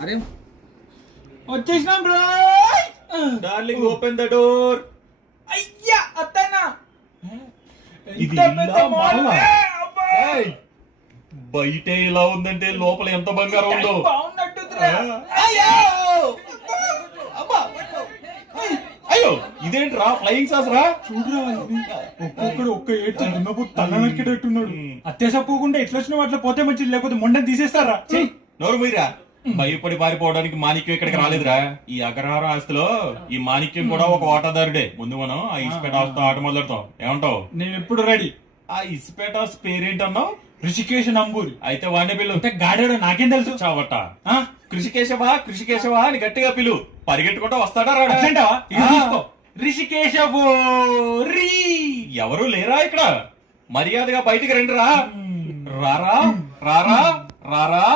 అరే వచ్చేసినాం bro. Darling open the door. అయ్యా అత్తన్నా ఇది బయటే ఇలా ఉందంటే లోపల ఎంత బంగారం ఉందో. బాగున్నట్టుందిరా. అయ్యో ఇదేంట్రా ఫ్లయింగ్ సాస్ రా. చూడరా ఒక్కొక్కడు ఒక్క ఏడ్చి దున్నపోతు తల్ల నరికేటట్టున్నాడు. అత్యాసపోకుండా ఎట్లా వచ్చినావు అట్లా పోతే మంచిది, లేకపోతే మొండని తీసేస్తారా. నోరు మీరా. భయపడి పారిపోవడానికి మాణిక్యం ఇక్కడికి రాలేదురా. ఈ అగ్రహార ఆస్తిలో ఈ మాణిక్యం కూడా ఒక వాటాదారుడే. ముందు మనం ఆ ఇసుపేట ఆస్తితో ఆట మొదలెడతాం. ఏమంటావు? నేను ఎప్పుడు రెడీ. ఆ ఇసుపేట ఆస్తి పేరేంటన్నావు? ఋషికేశ్ నంబూరి. అయితే వాడినే పిలు. గాడాడు నాకేం తెలుసు. చావట కృషికేశవా కృషికేశవా అని గట్టిగా పిలు. పరిగెట్టుకుంటా వస్తాడా రాడా? ఋషికేశ ఎవరు లేరా ఇక్కడ? మర్యాదగా బయటికి రండి రా. రారా రారా రారా